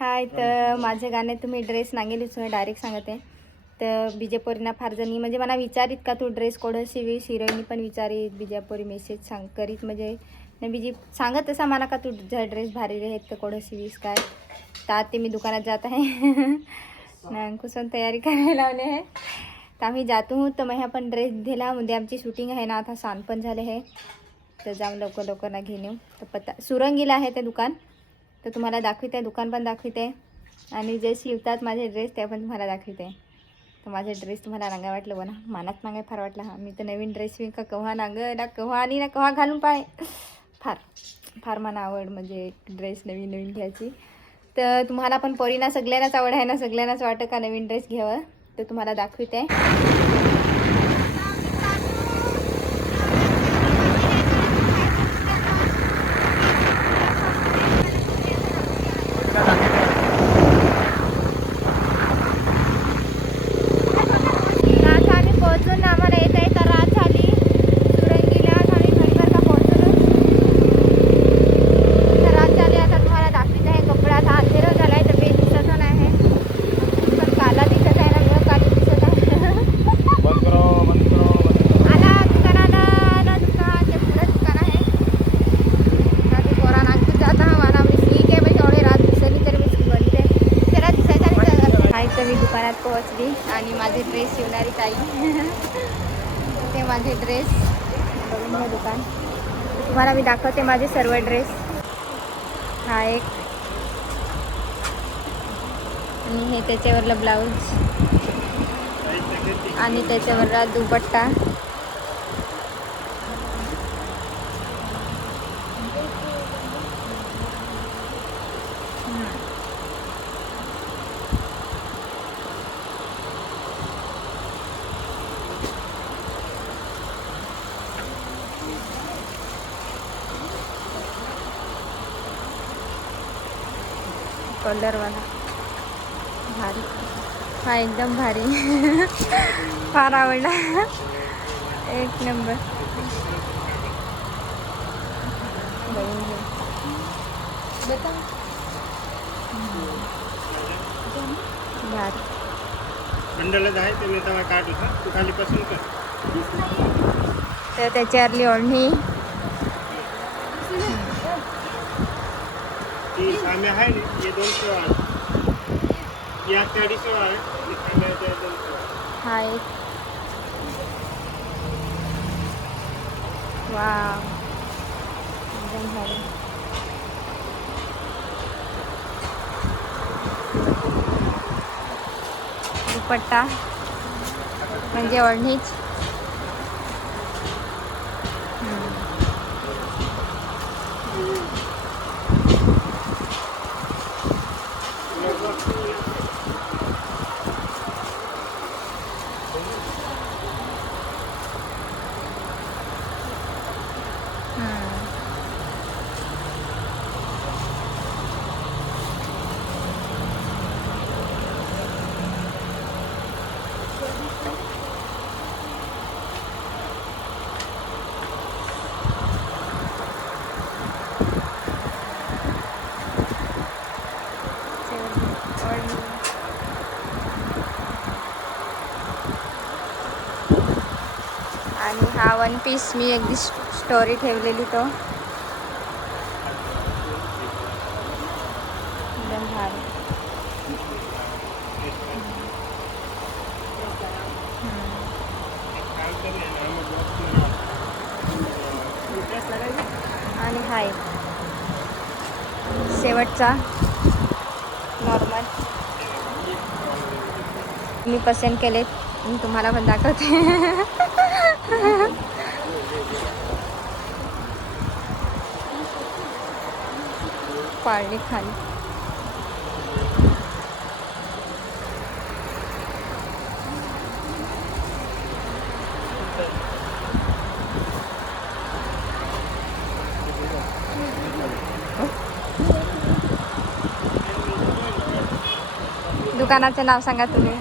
हाय, तर माझे गाणे तुम्ही ड्रेस नांगेलीच तुम्ही डायरेक्ट सांगते. तर बिजापुरीना फार जणी म्हणजे मला विचारित का तू ड्रेस कोड शिवीस, हिरोईनी पण विचारित, बिजापुरी मेसेज सांग करीत म्हणजे नाही बिजी सांगत तसा मला का तू ड्रेस भारी रे आहेत तर कोड शिवीस काय. तर आता मी दुकानात जात आहे नांकुसन तयारी करायला लावले आहे. तर आम्ही जातो तर मग आपण ड्रेस दिला. उद्या आमची शूटिंग आहे ना, आता सांग पण झाले आहे. तर जाऊन लवकर लवकर ना घेऊन येऊ. तर पत्ता सुरंगीला आहे ते दुकान, तर तुम्हाला दाखवते, दुकान पण दाखवते आणि जे शिवतात माझे ड्रेस ते पण तुम्हाला दाखवते. तर माझे ड्रेस तुम्हाला नांगा वाटलं बना, मनात नांगाय फार वाटलं. हा मी तर नवीन ड्रेस शिवून का कव्हा नांग ना कव्हा आणि ना कव्हा घालून पाय फार फार मला आवड म्हणजे ड्रेस नवीन नवीन घ्यायची. तर तुम्हाला पण पोरींना सगळ्यांनाच आवड आहे ना, सगळ्यांनाच वाटतं का नवीन ड्रेस घ्यावं. तर तुम्हाला दाखवते. तर मी दुकानात पोहोचली आणि माझे ड्रेस शिवणारी ताई ते माझे ड्रेस बघून घ्या दुकान. तुम्हाला मी दाखवते माझे सर्व ड्रेस. हा एक आणि हे त्याच्यावरलं ब्लाऊज आणि त्याच्यावरला दुपट्टा. कलरवाला भारी, हा एकदम भारी फार आवडला, एक नंबर. बघून घे भारी. तर त्याच्यावरली ओढणी हा एक वाव एकदम भारी. दुपट्टा म्हणजे ओढणीच. आणि हा वन पीस मी अगदी स्टोरी ठेवलेली तो एकदम भारी. आणि हा एक शेवटचा नॉर्मल मी पसंत केलेत, मी तुम्हाला पण दाखवते. पाळली खाली दुकानाचं नाव सांगा तुम्ही.